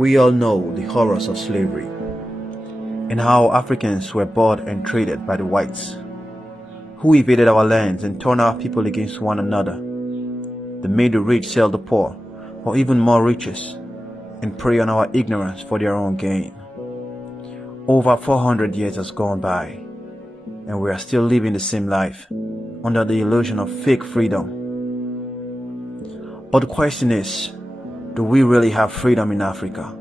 We all know the horrors of slavery and how Africans were bought and traded by the whites, who invaded our lands and turned our people against one another. They made the rich sell the poor for even more riches and prey on our ignorance for their own gain. Over 400 years has gone by, and we are still living the same life under the illusion of fake freedom. But the question is, do we really have freedom in Africa?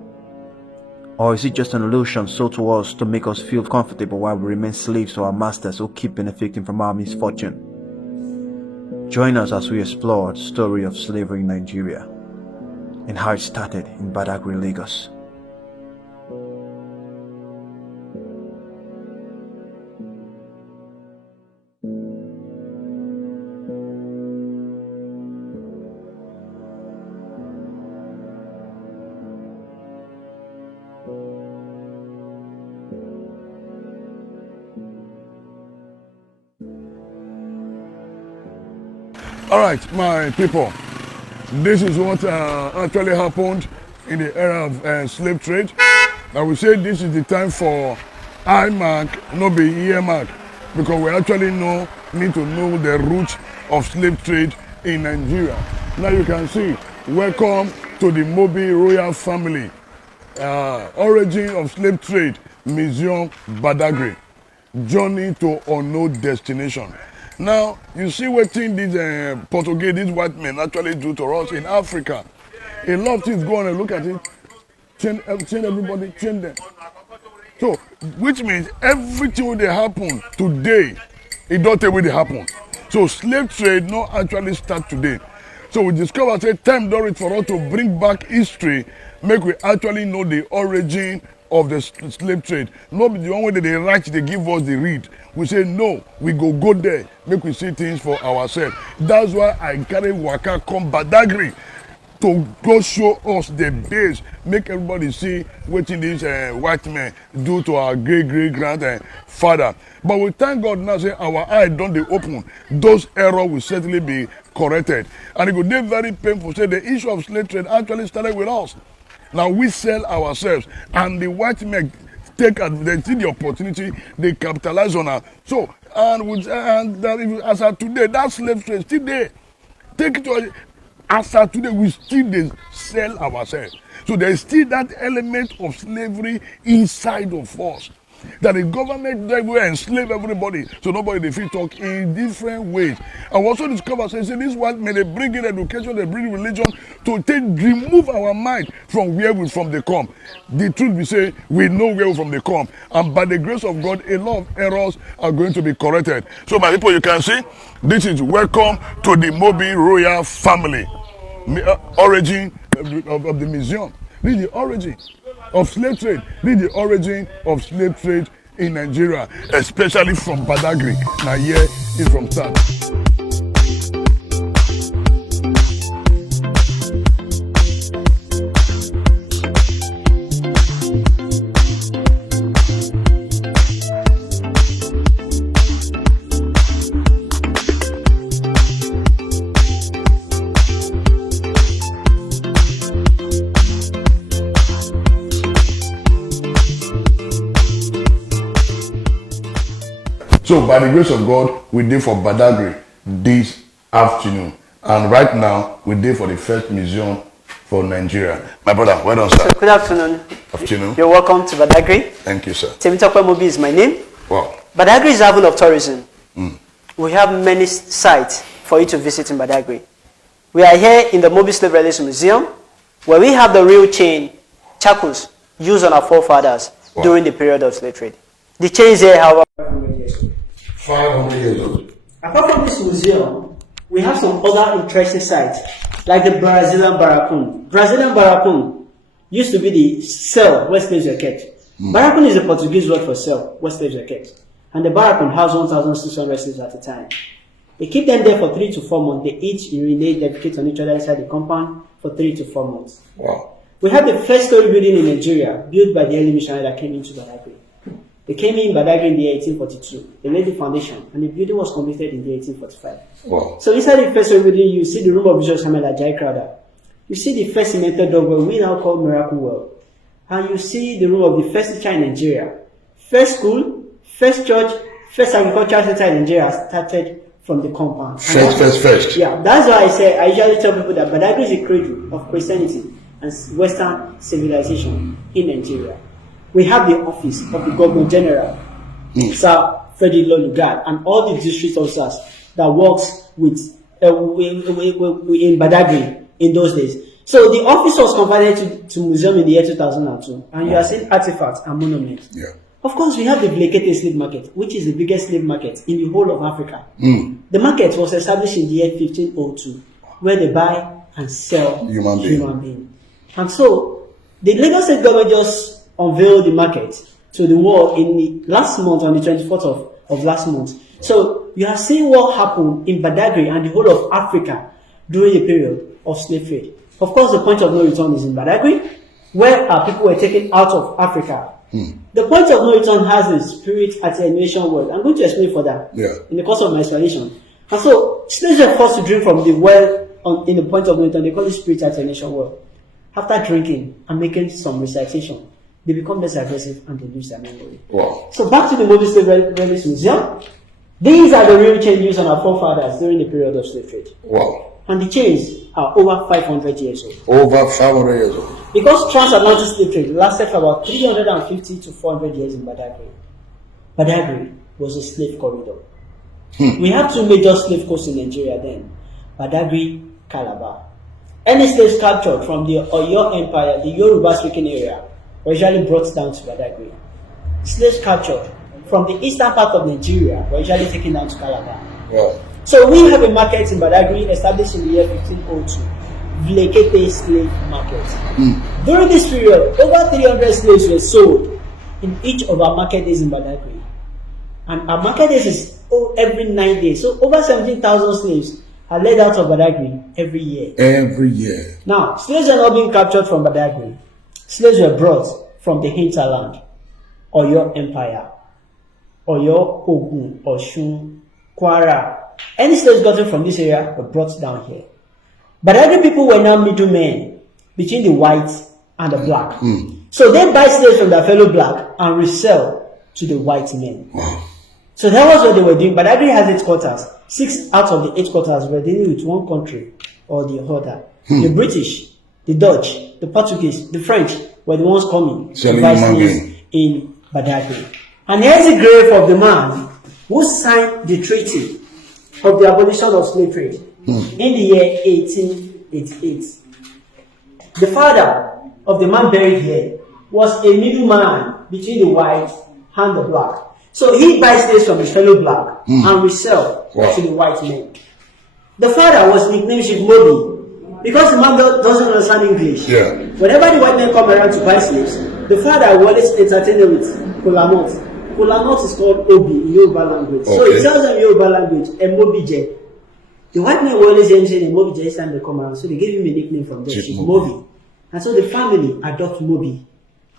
Or is it just an illusion sold to us to make us feel comfortable while we remain slaves to our masters who keep benefiting from our misfortune? Join us as we explore the story of slavery in Nigeria and how it started in Badagry, Lagos. All right, my people, this is what actually happened in the era of slave trade. I would say this is the time for eye mark, not be ear mark, because we actually need to know the roots of slave trade in Nigeria. Now you can see, welcome to the Mobi royal family. Origin of slave trade, Museum Badagry. Journey to unknown destination. Now, you see what thing these Portuguese, these white men actually do to us in Africa. A lot of things go on and look at it, change everybody, change them. So, which means everything that happen today, it don't tell where they happen. So, slave trade not actually start today. So, we discover, say, time don't reach for us to bring back history, make we actually know the origin of the slave trade. Not the one way that they write, they give us the read. We say no, we go there, make we see things for ourselves. That's why I carry waka come Badagry to go show us the base, make everybody see what these white men do to our great-great-grandfather. But we thank God now, say our eye don't they open, those errors will certainly be corrected. And it would be very painful, say the issue of slave trade actually started with us. Now we sell ourselves, and the white men they see the opportunity, they capitalize on us. So, as of today, that slave trade still there. Take it to as of today, we still sell ourselves. So there is still that element of slavery inside of us. That the government they will enslave everybody, so nobody they feel talk in different ways. And also discover, say this white men they bring in education, they bring religion to remove our mind from where we from they come. The truth we say we know where we from they come, and by the grace of God, a lot of errors are going to be corrected. So my people, you can see this is welcome to the Mobi royal family. Origin of the museum. This is the origin of slave trade. This is the origin of slave trade in Nigeria, especially from Badagry. Now here is from start. So by the grace of God, we did for Badagry this afternoon. And right now, we did for the first museum for Nigeria. My brother, well done, sir. So, good afternoon. Afternoon. You're welcome to Badagry. Thank you, sir. Temitope Mobi is my name. Wow. Badagry is a hub of tourism. We have many sites for you to visit in Badagry. We are here in the Mobi Slave Relations Museum, where we have the real chain, shackles, used on our forefathers during the period of slave trade. The chains here, however, 500 years old. Apart from this museum, we have some other interesting sites, like the Brazilian Barracoon. Brazilian Barracoon used to be the cell where slaves were kept. Barracoon is the Portuguese word for cell where slaves were kept. And the Barracoon housed 1,600 slaves at a time. They keep them there for 3 to 4 months. They each urinate, defecate on each other inside the compound for 3 to 4 months. Wow. We have the first story building in Nigeria, built by the early missionary that came into Badagry. They came in Badagry in the year 1842. They laid the foundation, and the building was completed in the 1845. Wow. So inside the first building, you see the room of Bishop Samuel Ajayi Crowther. You see the first cemented dog well we now call Miracle Well. and you see the role of the first teacher in Nigeria. First school, first church, first agricultural center in Nigeria started from the compound. First. Yeah, that's why I usually tell people that Badagry is a cradle of Christianity and Western civilization in Nigeria. We have the office of the Governor General, Sir Frederick Lolugard, and all the district officers that works with in Badagry in those days. So the office was converted to museum in the year 2002, and you are seeing artifacts and monuments. Yeah. Of course, we have the Blekete slave market, which is the biggest slave market in the whole of Africa. The market was established in the year 1502, where they buy and sell human beings. And so, the Lagos State government just unveiled the market to the world in the last month, on the 24th of last month. So, you have seen what happened in Badagry and the whole of Africa during the period of slave trade. Of course, the point of no return is in Badagry, where our people were taken out of Africa. The point of no return has the spirit attenuation word. I'm going to explain further in the course of my explanation. And so, slaves were forced to drink from the well in the point of no return. They call it spirit attenuation word. After drinking and making some recitation, they become less aggressive and they lose their memory. Wow. So back to the Mobile Slave Relics Museum. These are the real chains used on our forefathers during the period of slave trade. Wow. And the chains are over 500 years old. Over 500 years old. Because transatlantic slave trade lasted for about 350 to 400 years in Badagry. Badagry was a slave corridor. We have two major slave coasts in Nigeria then. Badagry, Calabar. Any slaves captured from the Oyo Empire, the Yoruba-speaking area, were usually brought down to Badagry. Slaves captured from the eastern part of Nigeria were usually taken down to Calabar. Wow. So we have a market in Badagry established in the year 1502, Blekete Slave Market. During this period, over 300 slaves were sold in each of our market days in Badagry. And our market days is every 9 days. So over 17,000 slaves are led out of Badagry every year. Every year. Now, slaves are not being captured from Badagry. Slaves were brought from the hinterland, Oyo Empire, Oyo, Ogun, Oshun, Kwara. Any slaves gotten from this area were brought down here. Badagry people were now middlemen between the white and the black. So they buy slaves from their fellow black and resell to the white men. Wow. So that was what they were doing. Badagry has 8 quarters. 6 out of the 8 quarters were dealing with one country or the other. The British, the Dutch, the Portuguese, the French were the ones coming to buy slaves in Badagry. And here's the grave of the man who signed the treaty of the abolition of slave trade in the year 1888. The father of the man buried here was a middleman between the white and the black. So he buys slaves from his fellow black and resell to the white men. The father was nicknamed Chief Mobi because the man doesn't understand English. Whenever the white men come around to buy slaves, the father will always entertain them with kolamot. Kolamot is called Obi in Yoruba language. So he tells them in Yoruba language, Emobije. The white men will always hear him saying Emobije each time they come around. So they gave him a nickname from there, Chief Mobi. And so the family adopt Mobi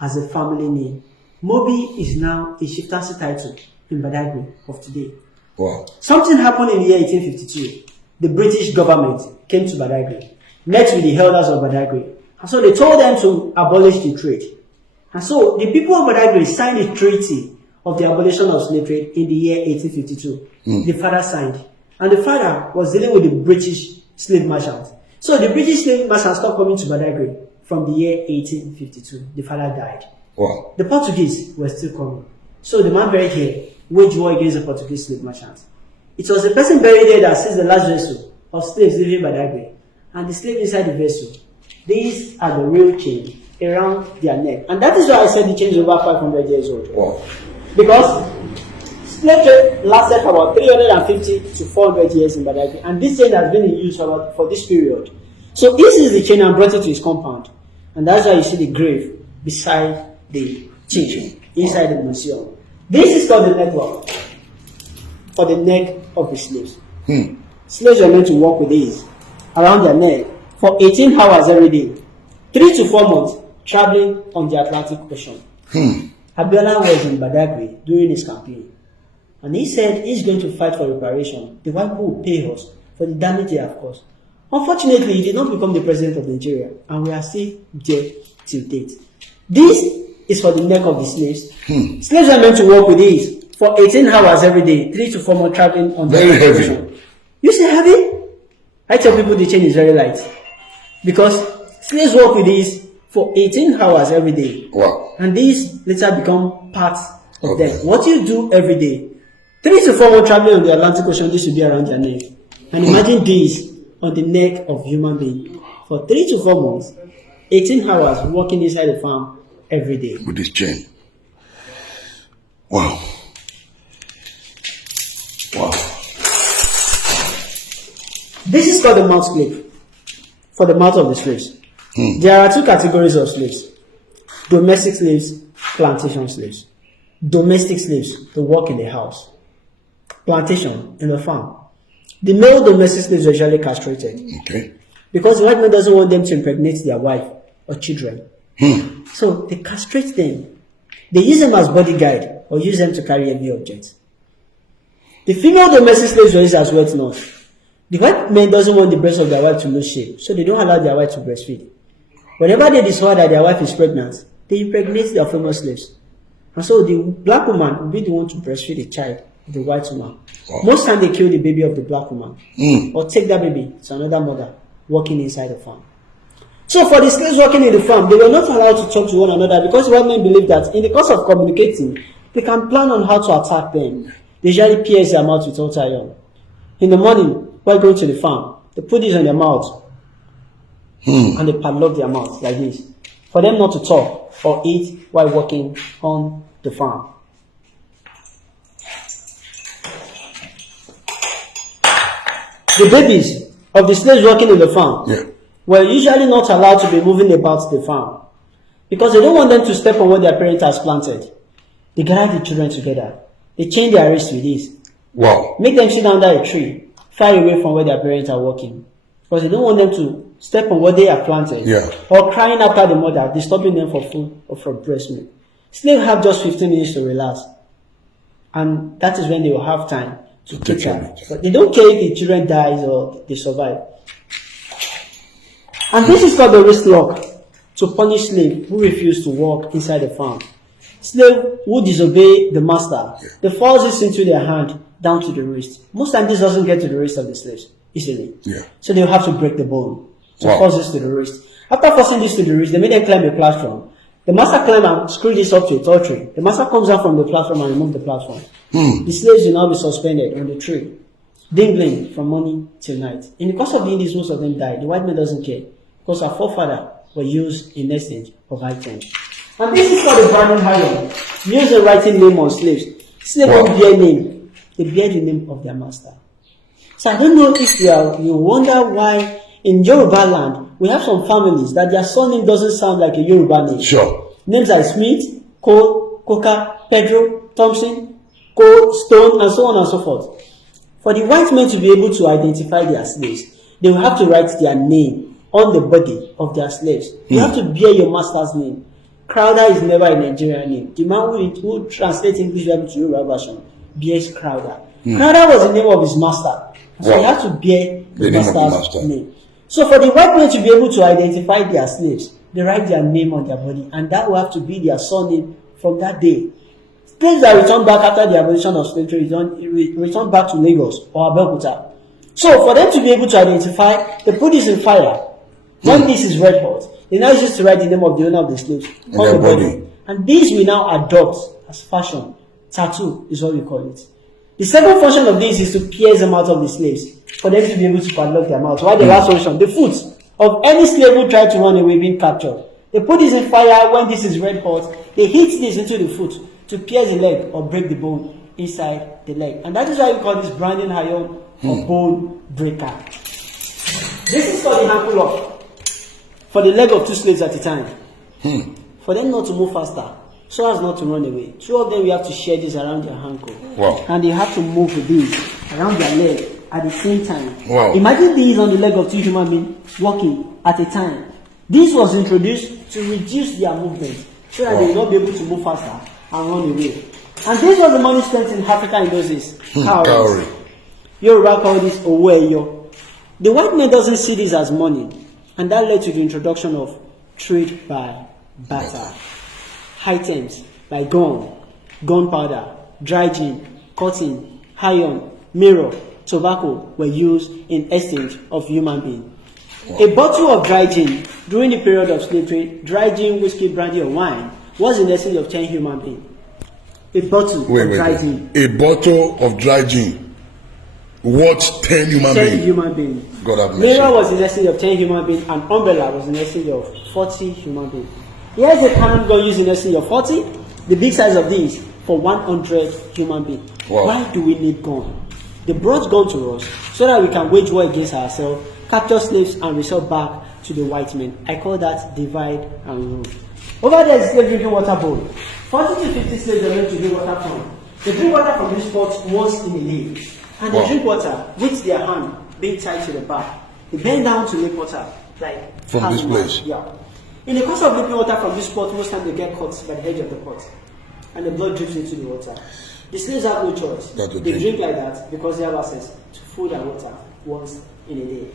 as a family name. Mobi is now a chieftaincy title in Badagry of today. Wow. Something happened in the year 1852. The British government came to Badagry, met with the elders of Badagry, and so they told them to abolish the trade. And so the people of Badagry signed a treaty of the abolition of slave trade in the year 1852. The father signed. And the father was dealing with the British slave merchants. So the British slave merchants stopped coming to Badagry from the year 1852. The father died. Wow. The Portuguese were still coming. So the man buried here waged war against the Portuguese slave merchants. It was the person buried there that sees the last vessel of slaves leaving Badagry. And the slave inside the vessel. These are the real chains around their neck. And that is why I said the chain is over 500 years old. Wow. Because slave trade lasted for about 350 to 400 years in Badagry. And this chain has been in use for this period. So this is the chain and brought it to his compound. And that's why you see the grave beside the chain inside the museum. This is called the network for the neck of the slaves. Slaves were meant to walk with these around their neck for 18 hours every day, 3 to 4 months, traveling on the Atlantic Ocean. Abiola was in Badagry during his campaign, and he said he's going to fight for reparation. The white people will pay us for the damage they have caused. Unfortunately, he did not become the president of Nigeria, and we are still there till date. This is for the neck of the slaves. Slaves are meant to work with these for 18 hours every day, 3 to 4 months traveling on the Very heavy. transportation. You say heavy? I tell people the chain is very light. Because slaves work with these for 18 hours every day. Wow. And these later become part of Okay. them. What you do every day, 3 to 4 months traveling on the Atlantic Ocean, this will be around their neck. And imagine this on the neck of human being for 3 to 4 months, 18 hours working inside the farm every day. With this chain. Wow. Wow. This is called the mouth slave, for the mouth of the slaves. There are 2 categories of slaves: domestic slaves, plantation slaves. Domestic slaves, to work in the house. Plantation, in the farm. The male domestic slaves are usually castrated Okay. because the white man doesn't want them to impregnate their wife or children. So they castrate them. They use them as bodyguard or use them to carry heavy objects. The female domestic slaves were used as wet nurse. The white man doesn't want the breast of their wife to lose shape, so they don't allow their wife to breastfeed. Whenever they discover that their wife is pregnant, they impregnate their female slaves. And so the black woman will be the one to breastfeed the child of the white woman. Wow. Most times they kill the baby of the black woman or take that baby to another mother working inside the farm. So for the slaves working in the farm, they were not allowed to talk to one another because white men believe that in the course of communicating, they can plan on how to attack them. They usually pierce their mouth with hot iron. In the morning, while going to the farm, they put this on their mouth and they padlock their mouth like this for them not to talk or eat while working on the farm. The babies of the slaves working in the farm were usually not allowed to be moving about the farm because they don't want them to step on what their parents has planted. They gather the children together. They chain their wrists with this. Wow. Make them sit under a tree, far away from where their parents are working. Because they don't want them to step on what they have planted. Or crying after the mother, disturbing them for food or for breast milk. Slaves have just 15 minutes to relax. And that is when they will have time to take care. But they don't care if the children dies or they survive. And this is called the wrist lock, to punish slave who refuse to work inside the farm. Slave who disobey the master, they force this into their hand down to the wrist. Most times this doesn't get to the wrist of the slaves easily. So they'll have to break the bone to force this to the wrist. After forcing this to the wrist, they made them climb a platform. The master climbed and screwed this up to a tall tree. The master comes out from the platform and removes the platform. The slaves will now be suspended on the tree, dangling from morning till night. In the course of the Indies, most of them died. The white man doesn't care because our forefathers were used in exchange of items. And this is called the branding iron. Used in writing name on slaves. Slaves don't bear name. They bear the name of their master. So I don't know if you wonder why in Yoruba land we have some families that their surname doesn't sound like a Yoruba name. Names like Smith, Cole, Coker, Pedro, Thompson, Cole, Stone, and so on and so forth. For the white men to be able to identify their slaves, they will have to write their name on the body of their slaves. You have to bear your master's name. Crowder is never a Nigerian name. The man who translates English to Yoruba version bears Crowder. Crowder was the name of his master. So he had to bear the master's name. So for the white men to be able to identify their slaves, they write their name on their body, and that will have to be their surname from that day. Slaves that return back after the abolition of slavery return back to Lagos or Abeokuta. So for them to be able to identify, they put this in fire. When this is red hot, they now use to write the name of the owner of the slaves on the body. And these we now adopt as fashion. Tattoo is what we call it. The second function of this is to pierce the mouth of the slaves, for them to be able to padlock their mouth. While the last solution, the foot of any slave who tried to run away being captured. They put this in fire. When this is red hot, they hit this into the foot to pierce the leg or break the bone inside the leg. And that is why we call this branding iron or bone breaker. This is called the ankle lock, for the leg of 2 slaves at a time. For them not to move faster, so as not to run away. 2 of them, we have to share this around their ankle. And they have to move with this around their leg at the same time. Imagine these on the leg of 2 human beings walking at a time. This was introduced to reduce their movement so that they will not be able to move faster and run away. And this was the money spent in Africa in those days. Cowries. Yoruba call this oweyo. The white man doesn't see this as money, and that led to the introduction of trade by barter. items like gunpowder, dry gin, cotton, iron, mirror, tobacco were used in exchange of human beings. A bottle of dry gin during the period of slave trade, dry gin, whiskey, brandy, or wine, was in exchange of 10 human beings. A bottle of dry gin. A bottle of dry gin worth 10 human 10 beings. human beings. God have mercy. Mirror was in exchange of 10 human beings, and umbrella was in exchange of 40 human beings. Here's a cannon gun used in exchange of 40. The big size of these for 100 human beings. Wow. Why do we need gun? They brought gun to us so that we can wage war against ourselves, capture slaves, and resort back to the white men. I call that divide and rule. Over there is slave drinking water bowl. 40 to 50 slaves are meant to drink water from. They drink water from this pot once in a day. And they drink water with their hand being tied to the back. They bend down to make water, like from this place. Yeah. In the course of drinking water from this pot, most times they get caught by the edge of the pot, and the blood drips into the water. The slaves have no choice. They drink like that because they have access to food and water once in a day.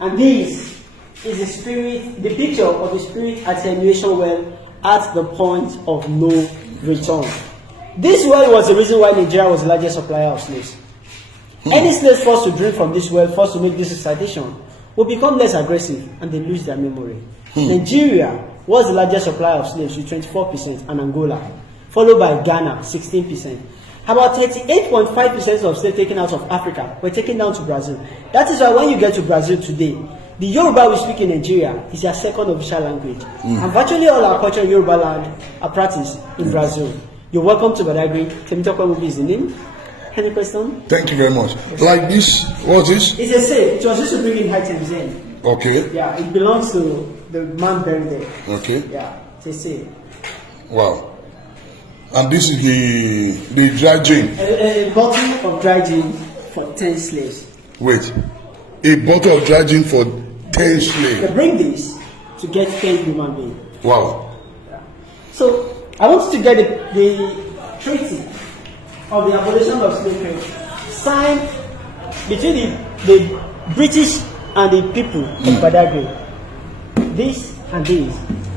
And this is the spirit, the picture of the spirit attenuation well at the point of no return. This well was the reason why Nigeria was the largest supplier of slaves. Any slaves forced to drink from this well, forced to make this recitation, will become less aggressive and they lose their memory. Nigeria was the largest supplier of slaves with 24%, and Angola, followed by Ghana, 16%. About 38.5% of slaves taken out of Africa were taken down to Brazil. That is why when you get to Brazil today, the Yoruba we speak in Nigeria is their second official language. And virtually all our culture in Yoruba land are practiced in Brazil. You're welcome to Badagry. Temitope Mubi is the name. Any question? Thank you very much. Like this, what's this? It's a safe. It was just to bring in items in. Okay. Yeah, it belongs to the man buried there. Okay. Yeah, it's a safe. Wow. And this is the dry gin. A bottle of dry gin for 10 slaves. Wait. A bottle of dry gin for 10 They slaves. bring this to get 10 human beings. Wow. So, I want you to get the treaty of the abolition of slavery signed between the British and the people of Badagry. This and this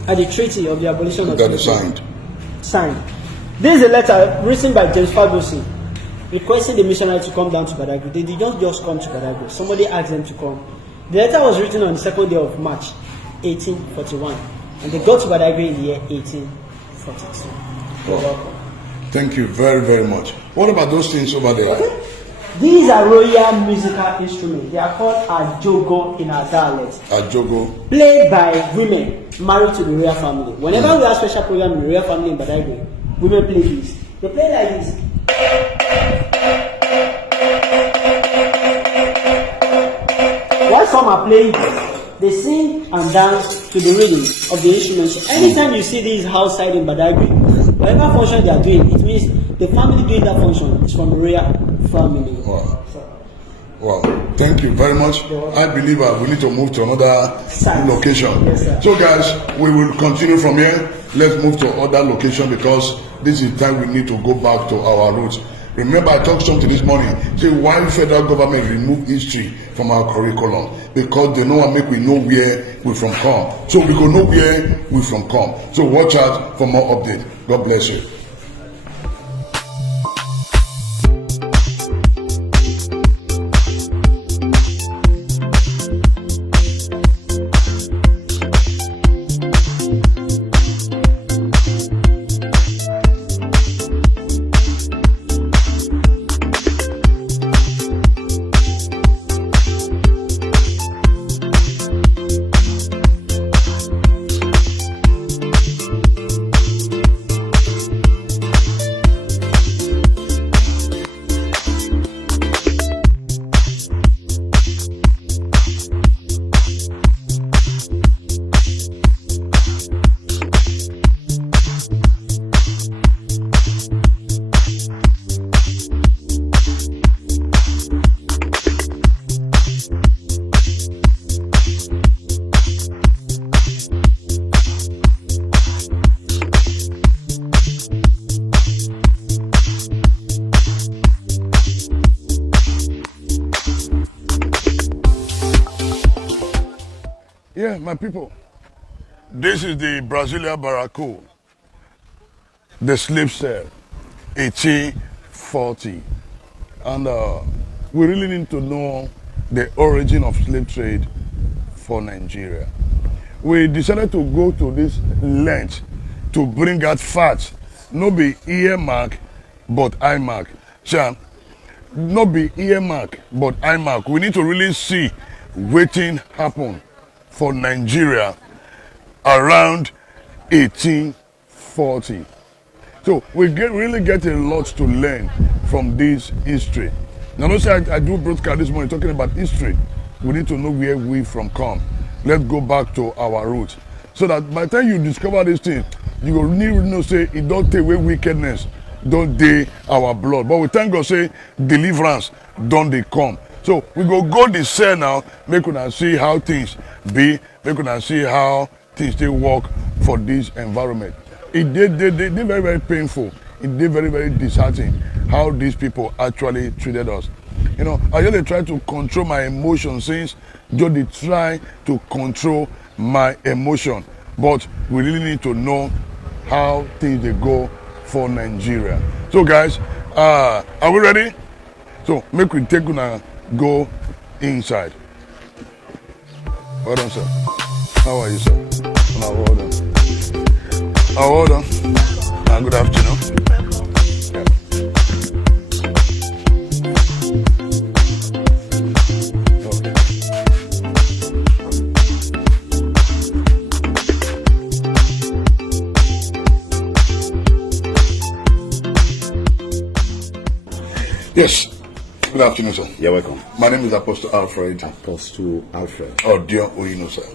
are the treaty of the abolition of That is slavery. signed. This is a letter written by James Fagosi requesting the missionary to come down to Badagry. They did not just come to Badagry. Somebody asked them to come. The letter was written on the 2nd day of March, 1841. And they got to Badagry in the year 1842. You're welcome. Thank you very, very much. What about those things over there? These are royal musical instruments. They are called ajogo in our dialect. Ajogo. Played by women married to the royal family. Whenever we have special program in the royal family in Badagry, women play this. They play like this. While some are playing this, they sing and dance to the rhythm of the instruments. So anytime you see these outside in Badagry, whatever function they are doing, it means the family doing that function is from a royal family. Wow. Wow. Thank you very much. I believe we need to move to another location. Yes, sir. So guys, we will continue from here. Let's move to other location because this is the time we need to go back to our roots. Remember, I talked something this morning. Say why federal government remove history from our curriculum? Because they know what make we know where we from come. So we go know where we from come. So watch out for more update. God bless you. Yeah, my people, this is the Brasilia Barracoon. the slave sale, 1840. And we really need to know the origin of slave trade for Nigeria. We decided to go to this length to bring out facts, not be earmark, but iMark. Sure, not be earmark, but iMark. We need to really see wetin happen for Nigeria around 1840. So we really get a lot to learn from this history. Now, no say I do broadcast this morning talking about history. We need to know where we from come. Let's go back to our roots. So that by the time you discover this thing, you will need to know say it don't take away wickedness, don't dey our blood. But we thank God say deliverance don't they come. So we go the cell now, make una see how things be, make una see how things they work for this environment. It did very, very painful. It did very, very disheartening how these people actually treated us. You know, I just try to control my emotions since just try to control my emotion. But we really need to know how things they go for Nigeria. So guys, are we ready? So make we take una go inside. Well done, sir. How are you, sir? Now, well done. Oh, hold on. Good afternoon. Yeah. Okay. Yes. Good afternoon, sir. You're welcome. My name is Apostle Alfred. Apostle Alfred. Oh, dear Oyino, sir.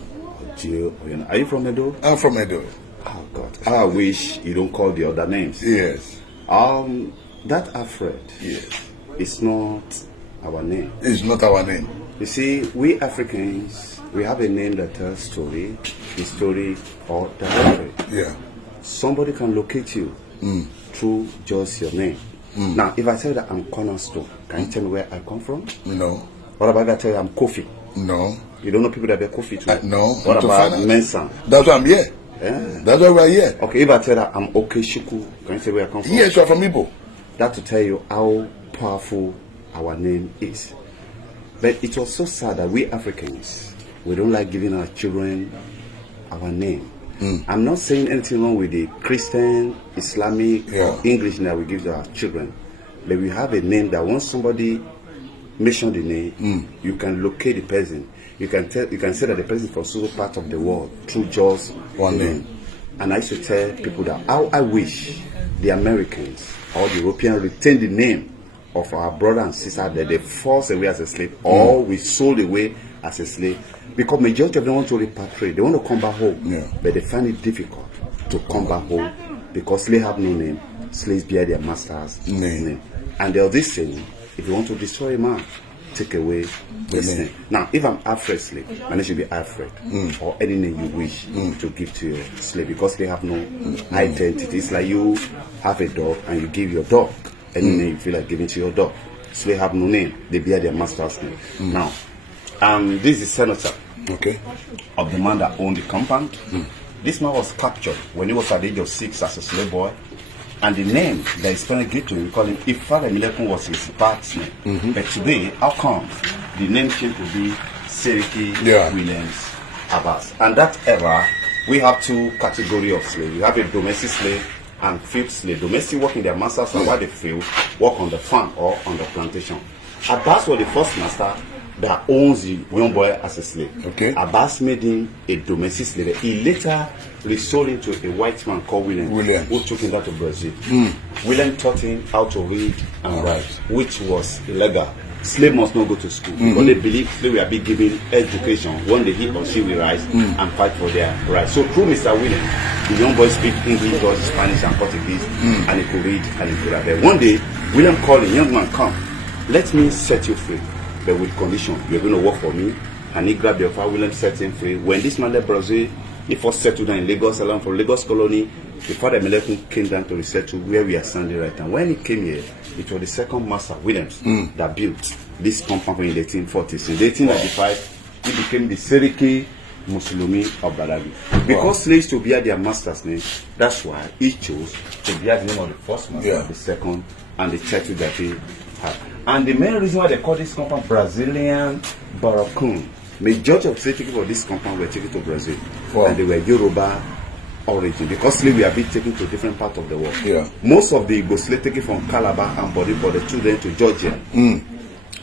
Dear Oyino. Are you from Edo? I'm from Edo. Oh, God. I wish you don't call the other names. Yes. That Alfred. Yes. It's not our name. It's not our name. You see, we Africans, we have a name that tells story, the story or directory. Yeah. Somebody can locate you through just your name. Now, if I tell you that I'm Cornerstone, can you tell me where I come from? No. What about if I tell you I'm Kofi? No. You don't know people that be Kofi too? No. What about Mensah? That's why I'm here. Yeah. That's why we're here. Okay, if I tell that I'm Okechukwu, can you say where I come from? Yes, you're from Igbo. That to tell you how powerful our name is. But it was so sad that we Africans, we don't like giving our children our name. I'm not saying anything wrong with the Christian, Islamic, or English that we give to our children. But we have a name that once somebody mention the name, you can locate the person. You can say that the person is from some part of the world through just one name. And I used to tell people that how I wish the Americans or the Europeans retain the name of our brother and sister that they forced away as a slave or we sold away as a slave. Because majority of them want to repatriate, they want to come back home, but they find it difficult to come back home because slaves have no name. Slaves bear their master's name. And there's this saying, if you want to destroy a man, take away his name. Now, if I'm Alfred slave, my name should be Alfred, or any name you wish to give to your slave, because they have no identity. It's like you have a dog and you give your dog any name you feel like giving to your dog. Slaves have no name; they bear their master's name. Now, this is senator of the man that owned the compound. This man was captured when he was at the age of 6 as a slave boy. And the name that his parents gave to him, we call him Ifare Milekun, was his birth name. But today, how come the name changed to be Seriki Williams Abbas? And that era, we have two categories of slaves. We have a domestic slave and field slave. Domestic work in their master's and while they field work on the farm or on the plantation. Abbas was the first master that owns the young boy as a slave. Abbas made him a domestic slave. He later resold him to a white man called William, who took him down to Brazil. William taught him how to read and write, which was illegal. Slave must not go to school because they believe slave will be given education when he or she will rise and fight for their rights. So through Mr. William, the young boy speak English, Dutch, Spanish, and Portuguese, and he could read and he could write. One day, William called him, young man, come, let me set you free. But with condition, you're going to work for me. And he grabbed the offer, William set him free. When this man left Brazil, he first settled down in Lagos, along from Lagos colony. The father Melekun came down to resettle where we are standing right now. When he came here, it was the second master, Williams, that built this compound in the 1840s. In 1895, he became the Seriki Musulumi or Badagi. Because slaves to bear their master's name, that's why he chose to bear the name of the first master, the second, and the third that he had. And the main reason why they call this compound Brazilian Barracoon, majority of slaves taken for this compound were taken to Brazil, and they were Yoruba origin, because slaves were being taken to different parts of the world. Most of the Igbo slaves taken from Calabar and Bodipo, the children to Georgia.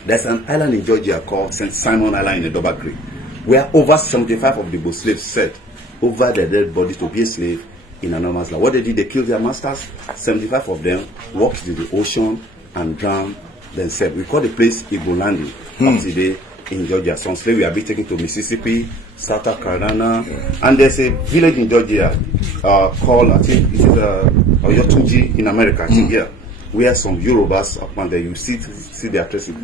There's an island in Georgia called St. Simon Island in the Dover Creek, where over 75 of the Igbo slaves said over their dead bodies to be a slave in anonymous land. What they did, they killed their masters. 75 of them walked to the ocean and drowned themselves. We call the place Igbo Landing up today in Georgia. Some slaves were being taken to Mississippi, South Carolina, and there's a village in Georgia called, I think it is Oyotunji in America, where some Yorubas upon there you see their traces.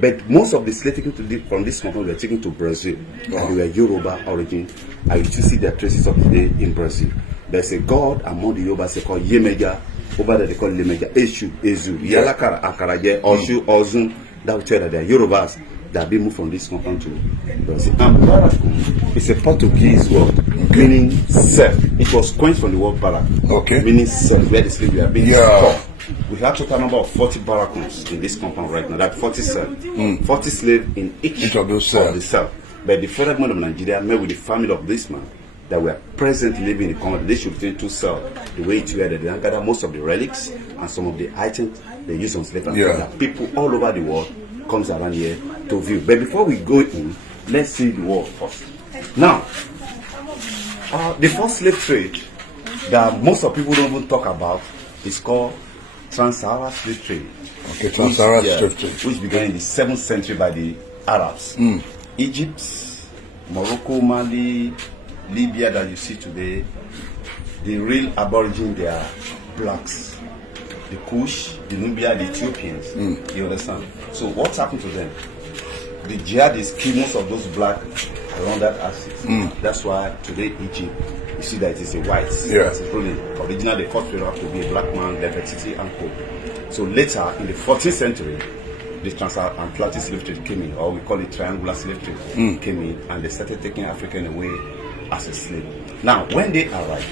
But most of the slaves taken from this country were taken to Brazil, and they were Yoruba origin, and you see their traces of today in Brazil. There's a god among the Yorubas they call Yemeja. Over there they call Yemeja, Eshu, Ezu, Yalakara, Akaraje, Oshu, Ozun. That will tell that they are Yorubas that have been moved from this country to Brazil. And Barracoon is a Portuguese word meaning self. It was coined from the word Barak, meaning self, where the slaves were being caught. We have a total number of 40 barracoons in this compound right now. That's 40 cells. 40 slaves in each of the cells. But the federal government of Nigeria met with the family of this man that were present living in the compound. They should between two cells. The way it were, they gather most of the relics and some of the items they use on slaves. People all over the world comes around here to view. But before we go in, let's see the world first. Now, the first slave trade that most of people don't even talk about is called Trans-Saharan slave trade. Trans-Saharan slave trade. Which began in the 7th century by the Arabs. Egypt, Morocco, Mali, Libya that you see today, the real aborigines, they are blacks. The Kush, the Nubia, the Ethiopians. You understand? So what's happened to them? The jihadists kill most of those black around that axis. That's why today Egypt, you see that it is a white. That's ruling. Originally, the first pharaoh to be a black man, Nefertiti and Co. So later, in the 14th century, the transatlantic slave trade came in, or we call it triangular slave trade, came in, and they started taking African away as a slave. Now, when they arrived,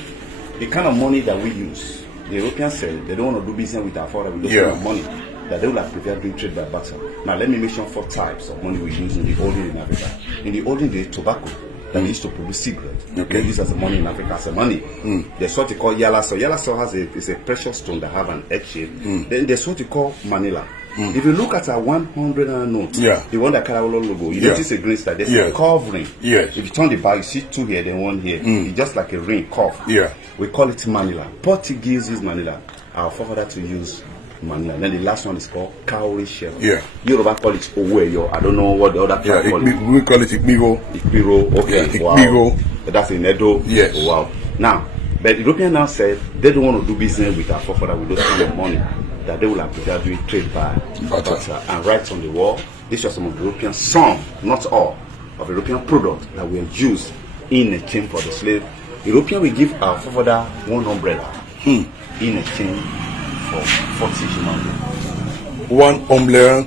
the kind of money that we use, the Europeans said they don't want to do business with our foreign, with those kind of money, that they would have preferred doing trade by barter. Now, let me mention 4 types of money we use in the olden in Africa. In the olden days, tobacco. That used to produce cigarettes. They use as a money in Africa as a money. There's what they call Yalaso. Yalaso is a precious stone that have an egg shape. Then there's what they call Manila. If you look at our 100 note, the one that Karawolo logo, you notice a green star. There's a covering. If you turn the back, you see 2 here, then 1 here. It's just like a ring curve. We call it Manila. Portuguese use Manila. Our forefather to use Manila. Then the last one is called cowrie shell. Yoruba call it Oweyo. I don't know what the other people call it. We call it Ikmigo. Ikpiro. Okay. Ikmigo. That's in Edo. Yes. Wow. Now, but the Europeans now said they don't want to do business with our forefather with those kind of money. That they will have preferred doing trade by barter. And right on the wall, these are some of the European, some, not all, of European products that were used in exchange for the slave. European will give our forefather 1 umbrella in exchange for 40 human beings. 1 umbrella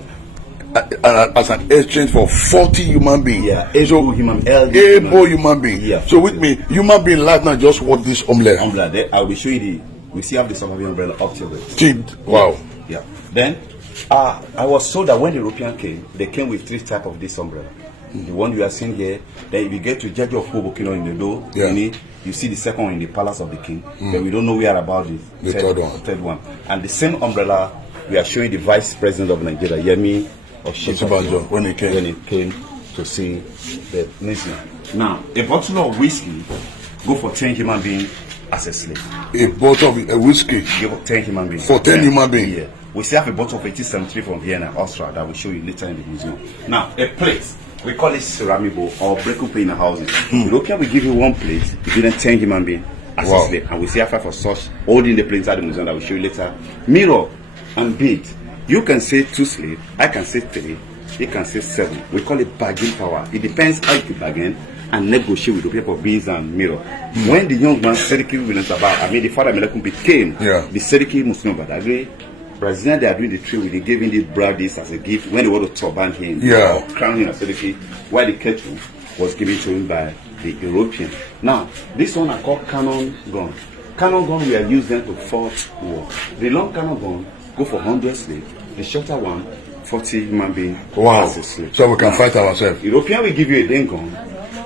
as an exchange for 40 human beings. Able human beings. So with me, human being life now just what this umbrella. I will show you we still have the surviving umbrella up to it. Wow. Then I was told that when the European came, they came with 3 types of this umbrella. The one you are seeing here, then if you get to Judge of Hobokino in the door, you see the second one in the palace of the king. But we don't know where about it. The third one. And the same umbrella we are showing the vice president of Nigeria, Yemi Osinbajo, when he came to see the nation. Now, a bottle of whiskey go for 10 human beings as a slave. A bottle of whiskey? Give 10 human beings. For 10 human beings? We still have a bottle of 1873 from Vienna, Austria, that we'll show you later in the museum. Now, a plate. We call it ceramic bowl or breakup in the houses. European will give you 1 plate, you give them 10 human beings as a slave. And we see a 5 for such holding the plate inside the museum that we'll show you later. Mirror and bead. You can say 2 slaves, I can say 3, you can say 7. We call it bargain power. It depends how you bargain and negotiate with the people for beads and mirror. When the young man Seriki Williams the father Melekum became the Seriki Muslim Badagry, Brazilian, they are doing the tree, they gave him the bradies as a gift when they want to turban him or crown him as Seriki, while the kettle was given to him by the European. Now, this one are called cannon gun. Cannon gun, we are using them to fight war. The long cannon gun go for 100 slaves. The shorter one, 40 human beings. Wow. As a slave. So we can fight ourselves. European will give you a den gun,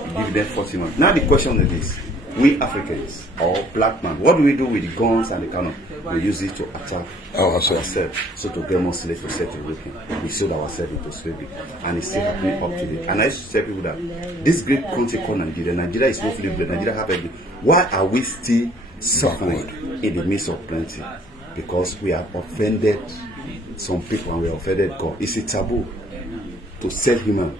we give them 40 man. Now the question is this: we Africans or black man, what do we do with the guns and the cannon? We use it to attack ourselves. So to get more slaves to set European. We sold ourselves into slavery, and it's still happening up to date. And I used to tell people that this great country called Nigeria, Nigeria is not free, but Nigeria have everything. Why are we still suffering in the midst of plenty? Because we have offended some people and we have offended God. It's a taboo to sell human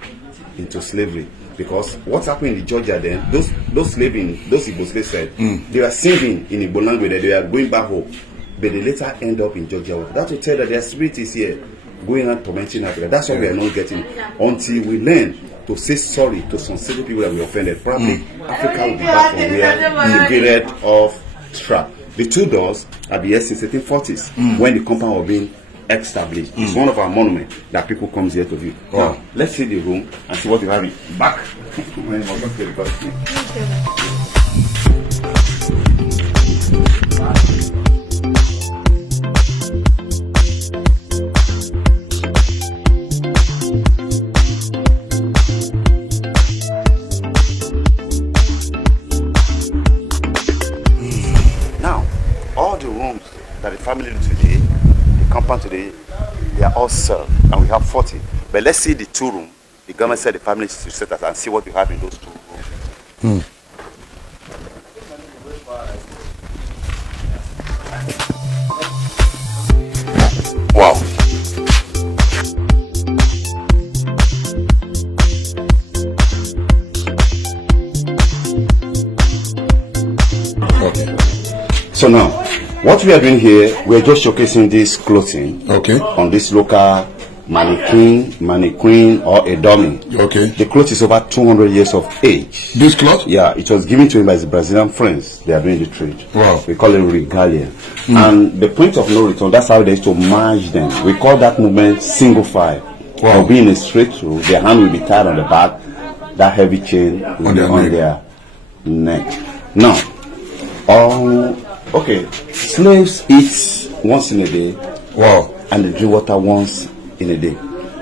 into slavery. Because what's happening in Georgia then, those Igbo slaves said, they were singing in Igbo language that they are going back home, but they later end up in Georgia. That will tell that their spirit is here, going and tormenting Africa. That's what we are not getting until we learn to say sorry to some certain people that we offended. Probably Africa will be back from where the period of trap. The two doors are the since 1840s when the compound was being established. It's one of our monuments that people comes here to view. Now, let's see the room and see what you have in back. Now, all the rooms that the family lives today, compound today, they are all sold, and we have 40. But let's see the 2 room. The government said the family should set us and see what we have in those 2 rooms. Wow. Okay. So now, what we are doing here, we are just showcasing this clothing on this local mannequin or a dummy. Okay. The cloth is over 200 years of age. This cloth? Yeah, it was given to him by his Brazilian friends. They are doing the trade. Wow. We call it regalia. And the point of no return, that's how they used to merge them. We call that movement single file. Wow. They'll be in a straight through, their hand will be tied on the back, that heavy chain will be on their neck. Now, okay, slaves eat once in a day. Wow. And they drink water once in a day.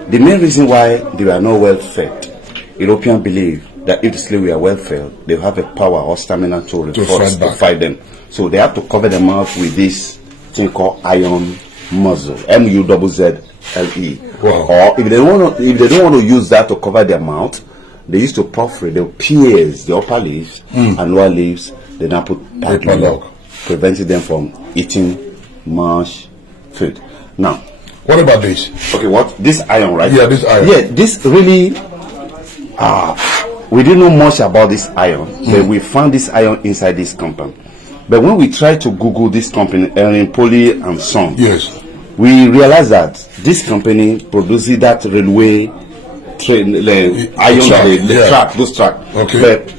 The main reason why they were not well fed, Europeans believe that if the slaves were well fed, they have a power or stamina to fight them. So they have to cover their mouth with this thing called iron muzzle, muzzle. Wow. Or if they don't want to use that to cover their mouth, they used to perforate, they'll pierce the upper leaves and lower leaves. They now put padlock, preventing them from eating much food. Now, what about this? Okay, what? This iron, right? Yeah, this iron. Yeah, this really, we didn't know much about this iron, but we found this iron inside this compound. But when we tried to Google this company, Erin Poly and Son, yes, we realized that this company produces that railway train, iron, track, those track. Okay. But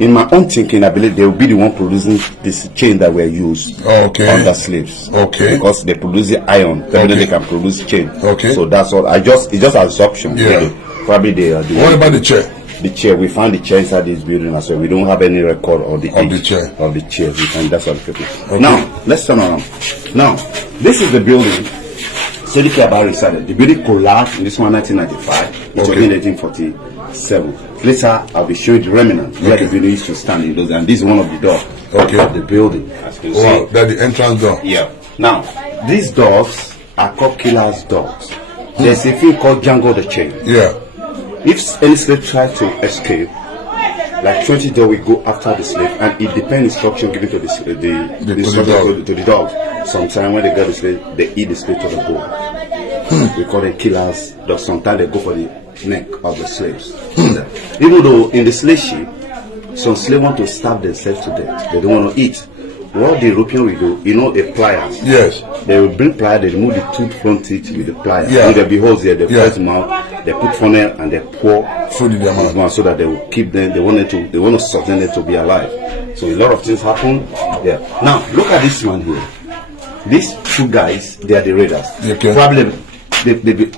in my own thinking, I believe they will be the one producing this chain that were used under slaves. Okay. Because they produce the iron, they can produce chain. Okay. So that's all. It's just assumption. Yeah. Probably they are. What about the chair? The chair, we found the chair inside this building as well. We don't have any record of the chair. Of the chair. And that's what people. Okay. Now, let's turn around. Now, this is the building. Sediki Abari started. The building collapsed in this one 1995. It was in 1847. Later, I'll be showing the remnant where the building used to stand in those. And this is one of the doors of the building. As you wow, that's the entrance door. Yeah. Now, these dogs are called killer's dogs. There's a thing called Django the Chain. Yeah. If any slave tries to escape, like 20 dogs will go after the slave, and it depends instruction given to the dogs. Sometimes when they get the slave, they eat the slave to the bone. We call them killer's dogs. Sometimes they go for the neck of the slaves. Even though in the slave ship, some slaves want to starve themselves to death. They don't want to eat. What the European will do, a pliers. Yes. They will bring pliers, they remove the two front teeth with the pliers. Yeah. When there be holes there, they press them out, they put funnel and they pour food in their mouth so that they will keep them, they want to sustain them to be alive. So a lot of things happen there. Now, look at this one here. These two guys, they are the raiders. Okay. Probably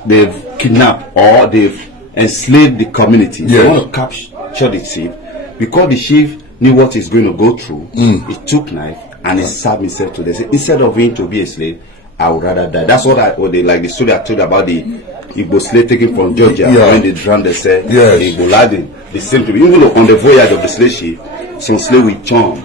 they've kidnapped or they've enslaved the community. Yes. They want to capture the thief. because the chief knew what he's going to go through, he took knife and he stabbed himself to death. Instead of him to be a slave, I would rather die. That's what they like the story I told about the Igbo slave taken from Georgia when they drowned themselves. Yes. The Igbo Laden, the same thing. Even though on the voyage of the slave ship, some slave will jump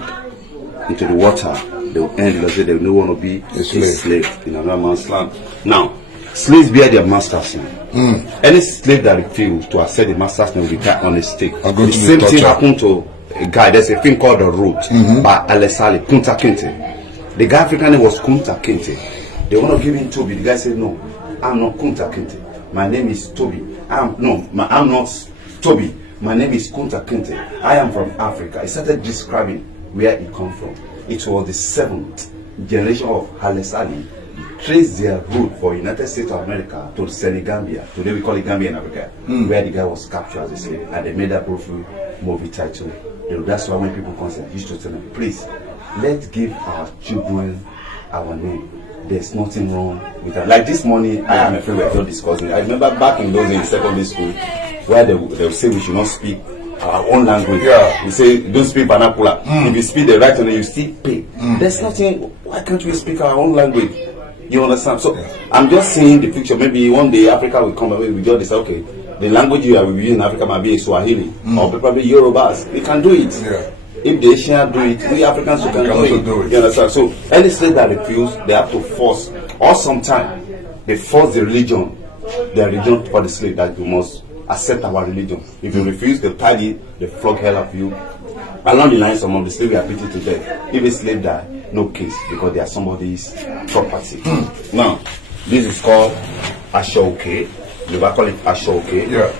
into the water. They will end because they don't want to be a slave in another man's land. Now, slaves bear their master's name. Any slave that refuses to accept the master's name will be tied on a stake. The same thing happened to a guy. There's a thing called the Root by Alessali Kunta Kinte. The guy African name was Kunta Kinte. They want to give him Toby. The guy said, no, I'm not Kunta Kinte. My name is Toby. I'm not Toby. My name is Kunta Kinte. I am from Africa. He started describing where he come from. It was the 7th generation of Alessali traced their route for United States of America to Senegambia. Today we call it Gambia in Africa, where the guy was captured as a slave, and they made that beautiful movie title. That's why when people come, used to tell them, please, let's give our children our name. There's nothing wrong with that. Like this morning, I am afraid we're not discussing it. I remember back in those in secondary school, where they'll say we should not speak our own language. We say don't speak vernacular. If you speak the right one, you still pay. There's nothing. Why can't we speak our own language? You understand? So I'm just seeing the picture. Maybe one day Africa will come away. We just decide, okay, the language you are using in Africa might be Swahili or probably Yorubas. We can do it. If the Asians do it, we Africans can do it. You understand? So any slave that refuse, they have to force, or sometimes they force their religion for the slave that you must accept our religion. If you refuse, they tie you, they flog hell of you. Along the line, some of the slaves are beaten to death. If a slave die, no case, because they are somebody's property. Now, this is called Ashoke. They will call it Ashoke.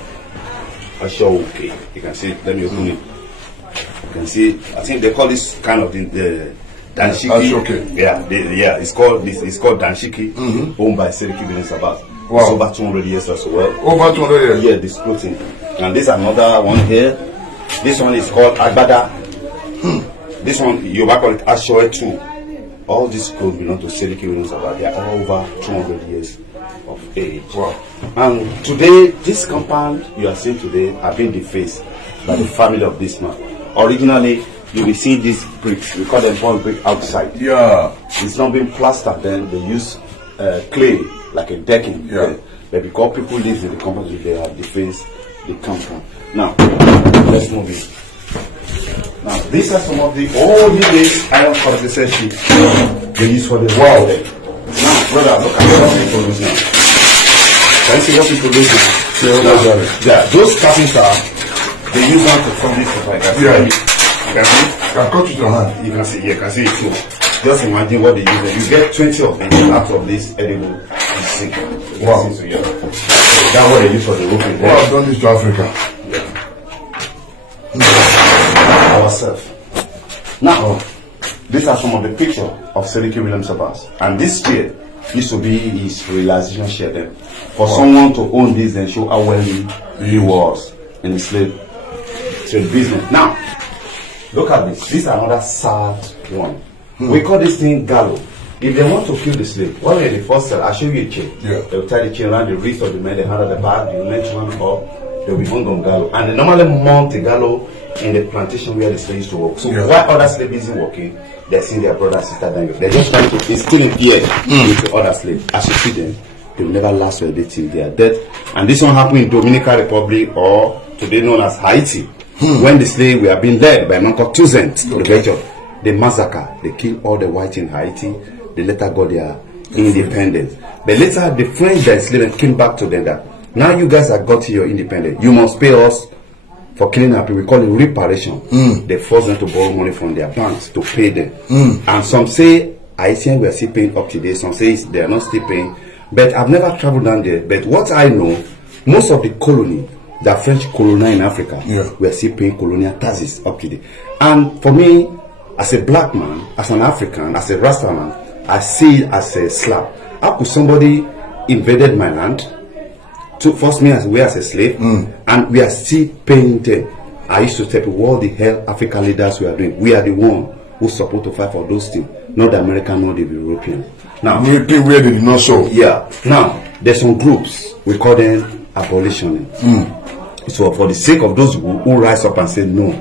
Ashoke. You can see it. Let me open it. You can see it. I think they call this kind of the Danshiki. It's called Danshiki, owned by Seriki Benin Sabbath. Wow. It's over 200 years as well. Over 200 years? Yeah, this clothing. And this another one here. This one is called Agbada. This one, you might call it Ashoe too. All these clothes belong to Seriki Benin Sabbath. They are all over 200 years of age. Wow. And today, this compound you are seeing today have been defaced by the family of this man. Originally, you will see these bricks. We call them one brick outside. Yeah. It's not been plastered. Then they use clay like a decking. Yeah. But because people live in the compound, they have defaced the compound. Now, let's move in. Now, these are some of the old days iron compressor sheets they use for the wall. Now, brother, look at what people use now. Can you see what people use now? Yeah, those carpenters, they use them to form this like that. Yeah. You can see? You can cut with your hand. You can see, you can see it too. Just imagine what they use. You get 20 of them out of this edible zinc. Wow. So, yeah. That's what they use for the roofing. Wow, I've done this to Africa. Yeah. Ourselves. Now, these are some of the pictures of Seriki Williams Abbas. And this chair used to be his realization chair then. For someone to own this and show how wealthy he was in the slave trade business. Now, look at this. This is another sad one. We call this thing gallows. If they want to kill the slave, when we're in the first cell, I'll show you a chain. Yeah. They'll tie the chain around the wrist of the man, the hand of the back, the next one up, they'll be hung on gallows. And they normally mount the gallows in the plantation where the slaves used to work. So while other slaves isn't working, they're seeing their brother and sister dying. They're just trying to instill in fear with the other slaves. As you see them, they will never last for a day till they are dead. And this one happened in Dominican Republic, or today known as Haiti. When the slaves were being led by Uncle Toussaint to the Belgium, they massacre, they kill all the whites in Haiti. They later got their independence. But later the French that enslaved came back to them that now you guys have got your independence. You must pay us for killing our people. We call it reparation. They force them to borrow money from their banks to pay them. And some say Haitians were still paying up to date. Some say they are not still paying. But I've never traveled down there. But what I know, most of the colony, the French colony in Africa, were still paying colonial taxes up to date. And for me, as a black man, as an African, as a Rasta man, I see it as a slap. How could somebody invaded my land, to force me as a slave, and we are still paying them? I used to tell people, what the hell African leaders we are doing? We are the one who's supposed to fight for those things, not the American, not the European. Now, where they did not show. Yeah. Now, there's some groups, we call them abolitionists. So for the sake of those who rise up and say no,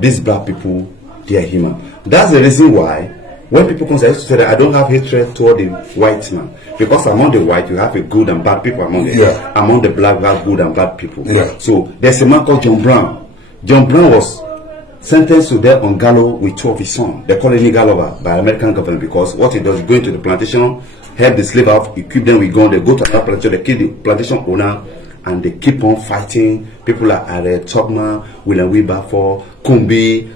these black people, they are human. That's the reason why when people come, I used to say that I don't have hatred toward the white man, because among the white you have a good and bad people among them. Among the black you have good and bad people. So there's a man called John Brown. John Brown was sentenced to death on gallows with 2 of his sons. They call him Galover by American government, because what he does is go into the plantation, help the slave out, equip them with guns, they go to another plantation, they kill the plantation owner, and they keep on fighting. People like Harriet Tubman, William Wilberforce, Kumbi,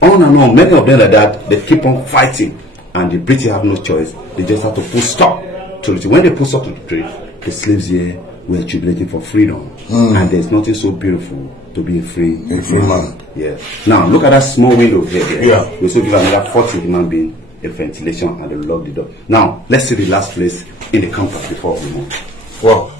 on and on. Many of them like that, they keep on fighting, and the British have no choice. They just have to put stop to it. When they put stop to the trade, the slaves here were jubilating for freedom, and there's nothing so beautiful to be a free man. Yeah. Now look at that small window here. We still give another 40 human beings a ventilation, and they lock the door. Now let's see the last place in the campus before we move. Wow.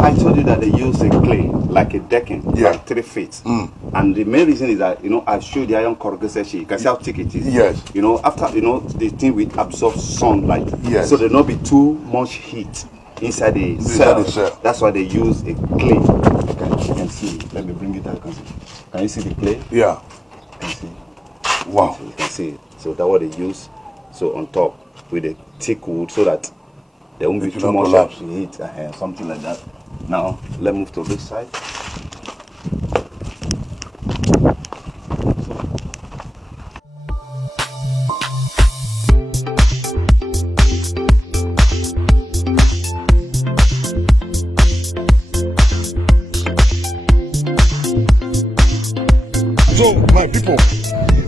I told you that they use a clay like a decking, like 3 feet. And the main reason is that, I showed the iron corrugated sheet. You can see how thick it is. Yes. After, the thing will absorb sunlight. Yes. So there will not be too much heat inside the cell. That's why they use a clay. You can see. Let me bring it out. Can you see the clay? Yeah. You can see. Wow. So you can see it. So that's what they use. So on top with a thick wood, so that there won't be too much heat, something like that. Now let's move to this side. So my people,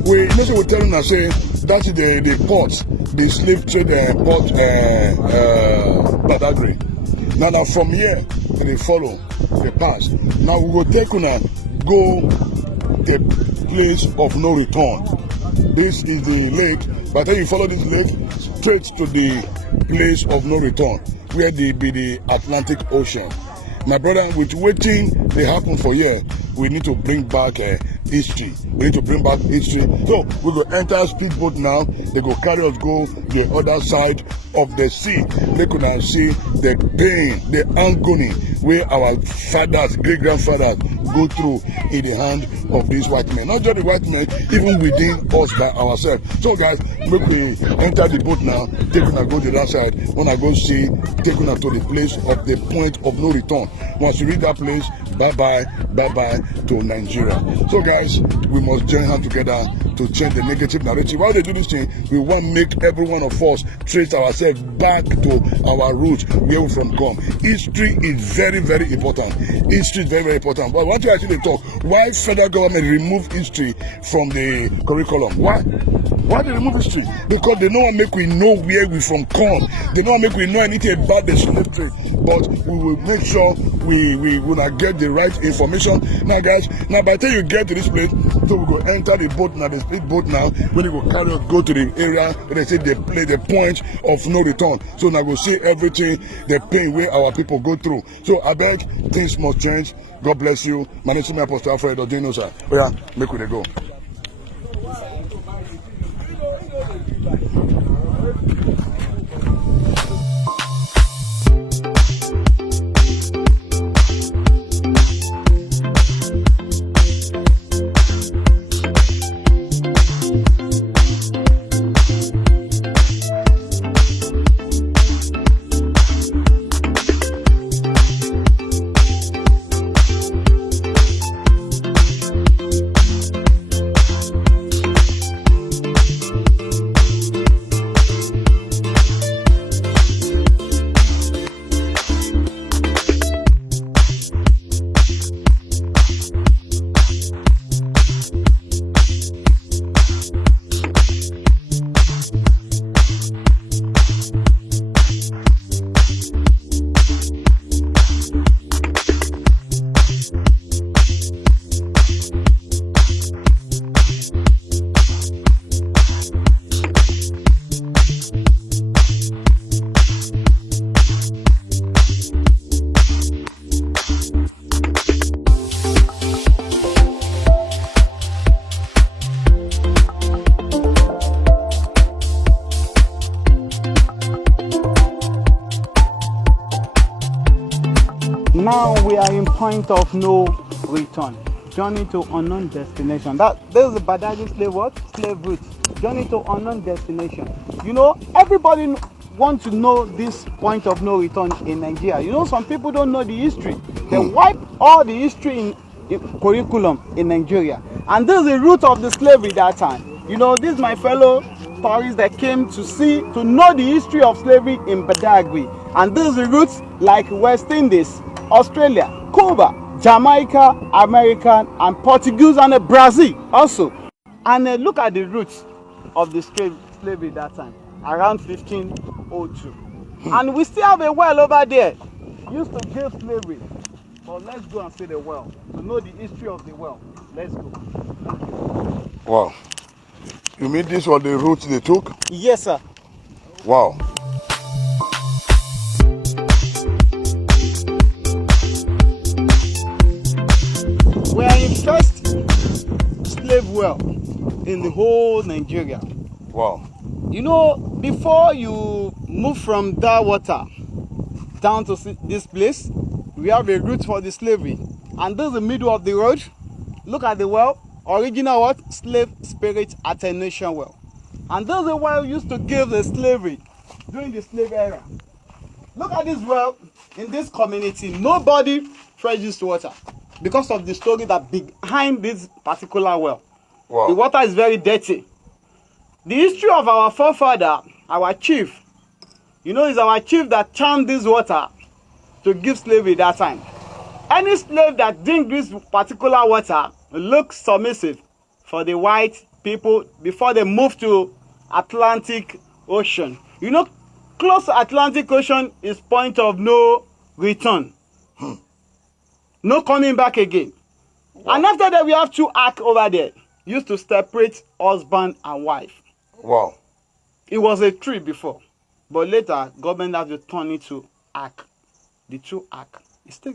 we we're telling us say that's the port, the slave trade port Badagry. Now from here they follow the pass. Now we will take on go the place of no return. This is the lake, but then you follow this lake straight to the place of no return, where they be the Atlantic Ocean. My brother, with waiting they happen for here, we need to bring back history. We need to bring back history. So we go enter speedboat now. They go carry us go the other side of the sea. They could now see the pain, the agony where our fathers, great grandfathers go through in the hand of these white men. Not just the white men, even within us by ourselves. So guys, make we enter the boat now. Take una go to the other side. When I go see, take una to the place of the point of no return. Once you reach that place, bye bye to Nigeria. So guys, we must join hands together to change the negative narrative. While they do this thing, we want to make every one of us trace ourselves back to our roots, where we from come. History is very, very important. History is very, very important. But what you actually talk, why federal government remove history from the curriculum? Why? Why they remove history? Because they don't want to make we know where we from come. They don't want to make we know anything about the slave trade. But we will make sure we will not get the right information. Now guys, now by the time you get to this place, so we go enter the boat now, the speed boat now, when you go carry us, go to the area where they say they play the point of no return. So now go see everything, the pain where our people go through. So I beg, things must change. God bless you. My name is Apostle Alfred Odino, sir. Oh yeah, make we go. Now we are in point of no return. Journey to unknown destination. This is the Badagry slave route. Journey to unknown destination. You know, everybody wants to know this point of no return in Nigeria. You know, some people don't know the history. They wipe all the history in curriculum in Nigeria. And this is the root of the slavery that time. You know, this is my fellow tourists that came to know the history of slavery in Badagry. And this is the roots like West Indies, Australia, Cuba, Jamaica, American, and Portuguese, and Brazil also. And look at the roots of the slavery that time, around 1502. And we still have a well over there, used to give slavery. But let's go and see the well, to know the history of the well. Let's go. Wow. You mean this was the route they took? Yes, sir. Wow. We are in first slave well in the whole Nigeria. Wow. You know, before you move from that water down to this place, we have a route for the slavery. And this is the middle of the road. Look at the well. Original what? Slave spirit attenuation well. And this is the well used to give the slavery during the slave era. Look at this well. In this community, nobody fetches water because of the story that behind this particular well. Wow. The water is very dirty. The history of our forefather, our chief, you know, is our chief that charmed this water to give slavery that time. Any slave that drinks this particular water looks submissive for the white people before they move to Atlantic Ocean. You know, close to Atlantic Ocean is point of no return. No coming back again. Wow. And after that, we have two arcs over there, used to separate husband and wife. Wow. It was a tree before, but later, government has to turn it to arc. The two arc. It's still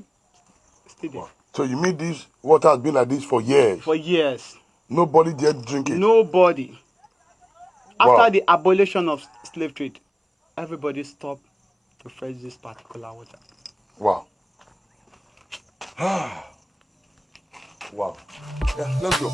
there. Wow. So you mean this water has been like this for years? For years. Nobody dared drink it? Nobody. Wow. After the abolition of slave trade, everybody stopped to fetch this particular water. Wow. Wow. Yeah, let's go.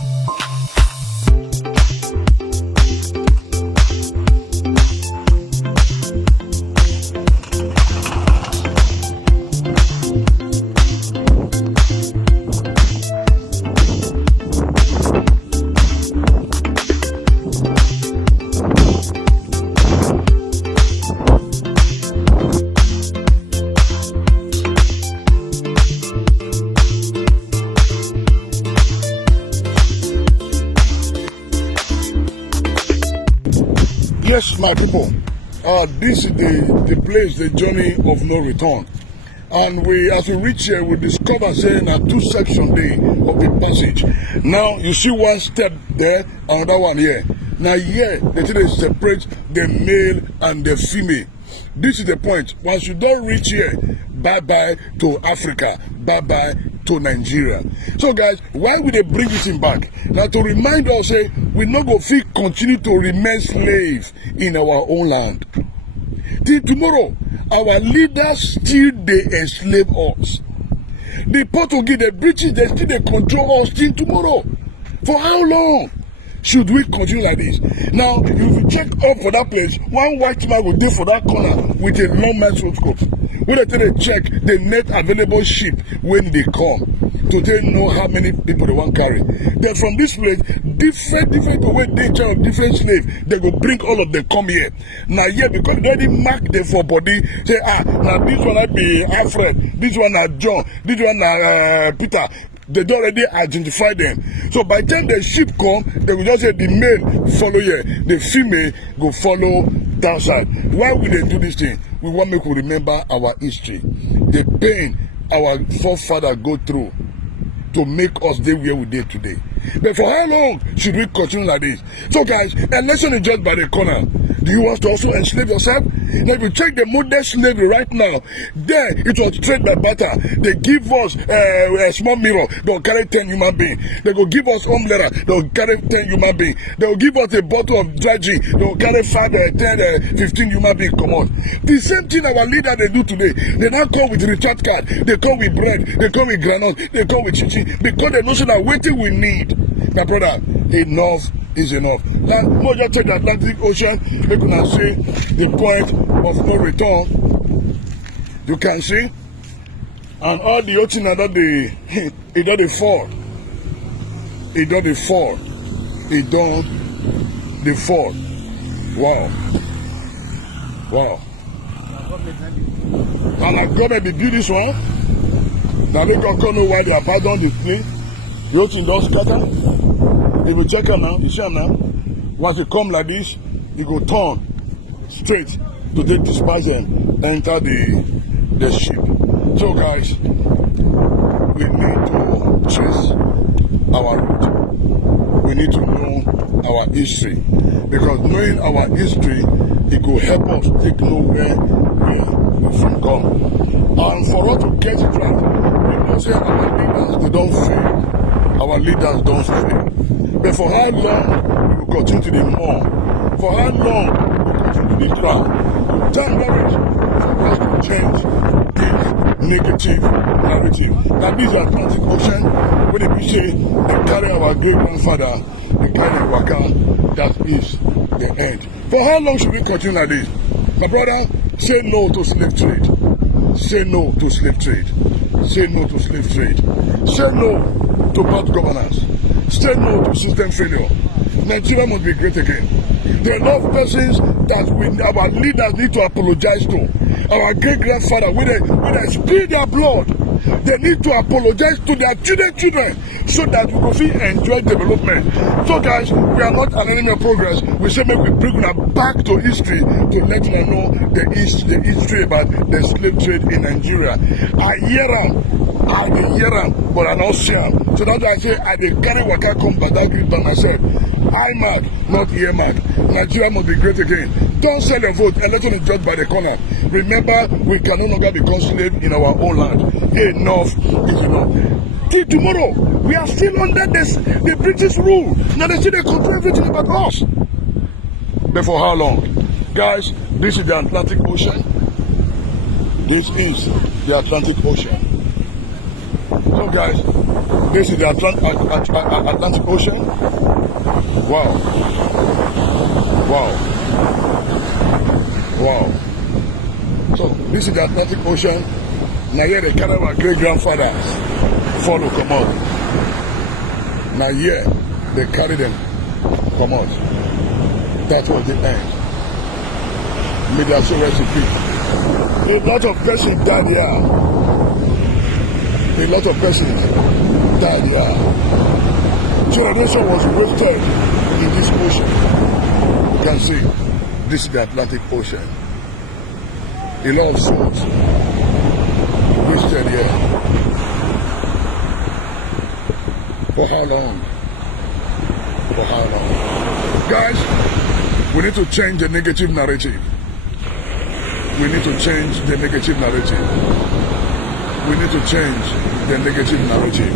Yes, my people, this is the place, the journey of no return. And as we reach here, we discover saying a two section of the passage. Now, you see one step there, another one here. Now here, the thing is separate the male and the female. This is the point. Once you don't reach here, bye-bye to Africa, bye-bye to Nigeria. So guys, why would they bring this in back? Now to remind us, say, we no go fit continue to remain slave in our own land. Till tomorrow, our leaders still dey enslave us. The Portuguese, the British, they still dey control us till tomorrow. For how long should we continue like this? Now, if you check up for that place, one white man will dey for that corner with a long microscope. When they tell they check the net available ship when they come to tell know how many people they want carry. Then from this place, different way they charge of different slaves, they go bring all of them come here. Now here because they already mark them for body, say now this one I be Alfred, this one na John, this one na Peter. They don't already identify them. So by the time the ship come, they will just say the male follow here, the female go follow that side. Why will they do this thing? We want make we remember our history, the pain our forefathers go through to make us dey where we dey today. But for how long should we continue like this? So guys, election is just by the corner. Do you want to also enslave yourself? Now if you check the modern slavery right now, there it was trade by barter. They give us a small mirror, they'll carry 10 human beings. They go give us umbrella, they'll carry 10 human beings. They'll give us a bottle of dry gin, they'll carry 5, 10, 15 human beings come out. The same thing our leader they do today. They now come with recharge card, they come with bread, they come with granite, they come with chichi, because they know that waiting we need. My brother, enough is enough. Now, more just take the Atlantic Ocean, we can see the point of no return. You can see, and all the ocean that it don't fall. It don't fall. It don't fall. Wow. Wow. And I got to build this one. Now they don't know why they abandoned the thing. The ocean don't scatter. If you check them now, you see them now. Once you come like this, you go turn straight to take disperse and enter the ship. So guys, we need to trace our route. We need to know our history. Because knowing our history, it will help us to know where we from come. And for us to get it right, we must say our leaders, they don't fail. Our leaders don't fail. But for how long we will continue to be more? For how long we will continue to be drowned? Time marriage for us to change this negative narrative. Now this is Atlantic Ocean, when they say they carry our great grandfather, they carry the waka, that is the end. For how long should we continue like this? My brother, say no to slave trade. Say no to slave trade. Say no to slave trade. Say no to bad governance. Say no to system failure. Nigeria must be great again. There are enough persons that our leaders need to apologize to. Our great-grandfather, when they spill their blood, they need to apologize to their children so that we can enjoy development. So guys, we are not an enemy of progress. We say make we bring them back to history to let them know the history about the slave trade in Nigeria. I hear them, but I don't see them. So that's why I say I dey carry waka come Badagry by myself. I mark, not ear mark. Nigeria must be great again. Don't sell your vote. Election is judged by the corner. Remember, we can no longer become slaves in our own land. Enough is enough. Till tomorrow, we are still under the British rule. Now they still control everything about us. But for how long? Guys, this is the Atlantic Ocean. This is the Atlantic Ocean. So guys, this is the Atlantic Ocean. Wow. Wow. Wow. So this is the Atlantic Ocean. Now here they carry our great grandfathers follow come out. Now here they carry them come out. That was the end. May their soul rest in peace. A lot of persons died here. A lot of persons died here. Generation was wasted in this ocean. You can see this is the Atlantic Ocean. A lot of souls wasted here. For how long? For how long? Guys, we need to change the negative narrative. We need to change the negative narrative. we need to change the negative narrative.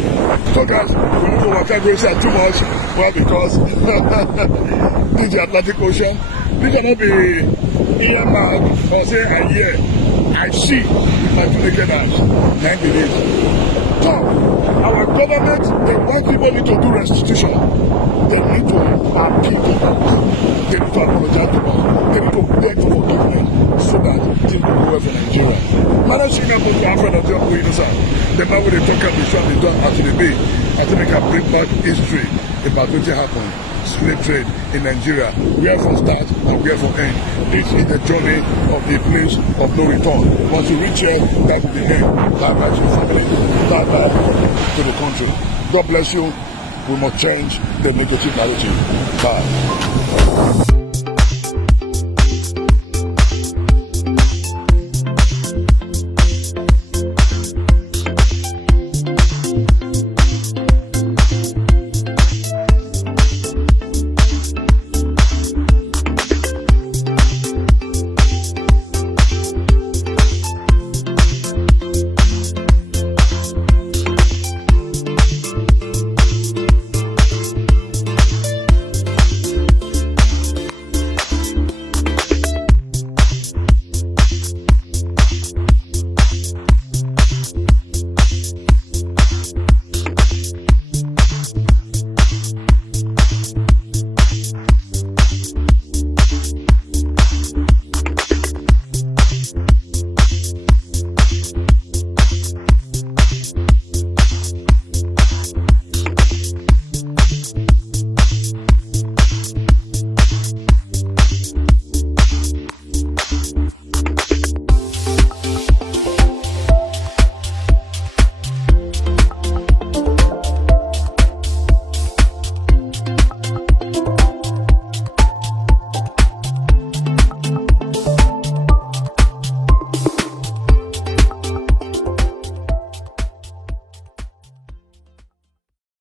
So guys, we need to work out too much. Well, because this is the Atlantic Ocean. This cannot be earmarked or say a year. I see with my 2 naked eyes. 90 days. So, our government, they want people need to do restitution. They need to appeal to us. They need to apologize to us. They need to beg for forgiveness so that things will go well for Nigeria. Madam Singapore to Alfred of John Innocent. The man with the talker be shot is done at the bay. I think they can bring back history about what happened. Slave trade in Nigeria, where from start and where from end. This is the journey of the place of no return. Once you reach here, that will be end. Bye bye to your family, bye bye to the country. God bless you. We must change the negative narrative. Bye.